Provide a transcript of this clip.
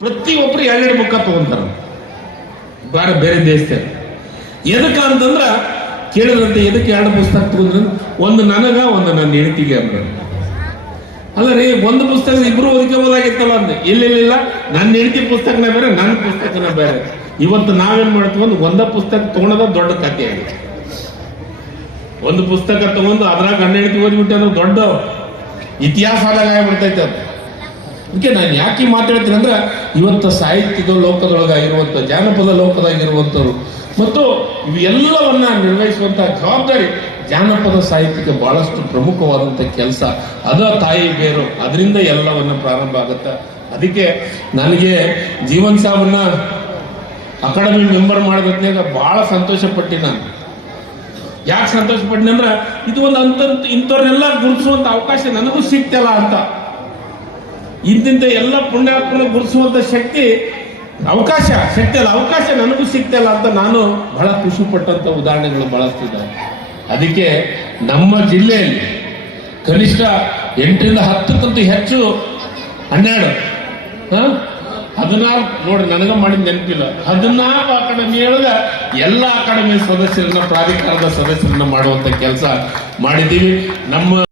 ಪ್ರತಿಯೊಬ್ಬರು ಎರಡೆರಡು ಬುಕ್ಕ ತಗೊಂತಾರ ಬೇರೆ ಬೇರೆ ದೇಶದಾಗ. ಎದಕ್ಕೆ ಅಂತಂದ್ರ ಕೇಳಿದ್ರಂತೆ, ಎದಕ್ಕೆ ಎರಡು ಪುಸ್ತಕ ತಗೊಂಡ್ರ? ಒಂದು ನನಗ, ಒಂದು ನನ್ನ ಹೆಂಡತಿಗೆ ಅಂದ್ರ. ಅಲ್ಲ ರೀ, ಒಂದು ಪುಸ್ತಕ ಇಬ್ರು ಓದ್ಕೋಬೋದಾಗಿತ್ತಲ್ಲ ಅಂದೆ. ಇಲ್ಲ, ನನ್ನ ಹೆಂಡತಿ ಪುಸ್ತಕನ ಬೇರೆ, ನನ್ನ ಪುಸ್ತಕನ ಬೇರೆ. ಇವತ್ತು ನಾವೇನ್ ಮಾಡ್ತೀವಿ, ಒಂದ ಪುಸ್ತಕ ತಗೊಳೋದ ದೊಡ್ಡ ಕಥೆ ಆಗಿದೆ. ಒಂದು ಪುಸ್ತಕ ತಗೊಂಡು ಅದ್ರಾಗ ಗಂಡ ಹೆಂಡತಿ ಓದ್ಬಿಟ್ಟೆ ಅಂದ್ರೆ ದೊಡ್ಡ ಇತಿಹಾಸ ಆದಾಗ ಆಗ್ಬಿಡ್ತೈತೆ ಅದು. ಅದಕ್ಕೆ ನಾನು ಯಾಕೆ ಮಾತಾಡ್ತೀನಿ ಅಂದ್ರೆ, ಇವತ್ತು ಸಾಹಿತ್ಯದ ಲೋಕದೊಳಗಾಗಿರುವಂಥ, ಜಾನಪದ ಲೋಕದಾಗಿರುವಂಥವ್ರು ಮತ್ತು ಇವೆಲ್ಲವನ್ನ ನಿರ್ವಹಿಸುವಂತಹ ಜವಾಬ್ದಾರಿ ಜಾನಪದ ಸಾಹಿತ್ಯಕ್ಕೆ ಬಹಳಷ್ಟು ಪ್ರಮುಖವಾದಂಥ ಕೆಲಸ. ಅದ ತಾಯಿ ಬೇರು, ಅದರಿಂದ ಎಲ್ಲವನ್ನ ಪ್ರಾರಂಭ ಆಗುತ್ತೆ. ಅದಕ್ಕೆ ನನಗೆ ಜೀವನ್ ಸಾಬನ್ನ ಅಕಾಡೆಮಿ ಮೆಂಬರ್ ಮಾಡೋದ್ನಾಗ ಬಹಳ ಸಂತೋಷ ಪಟ್ಟಿ. ನಾನು ಯಾಕೆ ಸಂತೋಷ ಪಟ್ಟಿನಿ ಅಂದ್ರೆ, ಇದು ಒಂದು ಇಂಥವ್ರನ್ನೆಲ್ಲ ಗುರುತಿಸುವಂತ ಅವಕಾಶ ನನಗೂ ಸಿಗ್ತಲ್ಲ ಅಂತ. ಇಂತಿಂತ ಎಲ್ಲ ಪುಣ್ಯಾತ್ಮನ ಗುರುತಿಸುವಂತ ಅವಕಾಶ ನನಗೂ ಸಿಗ್ತಲ್ಲ ಅಂತ ನಾನು ಬಹಳ ಖುಷಿ ಪಟ್ಟಂತ ಉದಾಹರಣೆಗಳು ಬಹಳಷ್ಟಿದ್ದಾವೆ. ಅದಕ್ಕೆ ನಮ್ಮ ಜಿಲ್ಲೆಯಲ್ಲಿ ಕನಿಷ್ಠ 8ರಿಂದ 10ಕ್ಕಿಂತ ಹೆಚ್ಚು 16 ನೋಡಿ, ನನಗ ಮಾಡಿದ ನೆನಪಿಲ್ಲ, 14 ಅಕಾಡೆಮಿಯೊಳಗ ಎಲ್ಲ ಅಕಾಡೆಮಿ ಸದಸ್ಯರನ್ನ, ಪ್ರಾಧಿಕಾರದ ಸದಸ್ಯರನ್ನ ಮಾಡುವಂತ ಕೆಲಸ ಮಾಡಿದ್ದೀವಿ. ನಮ್ಮ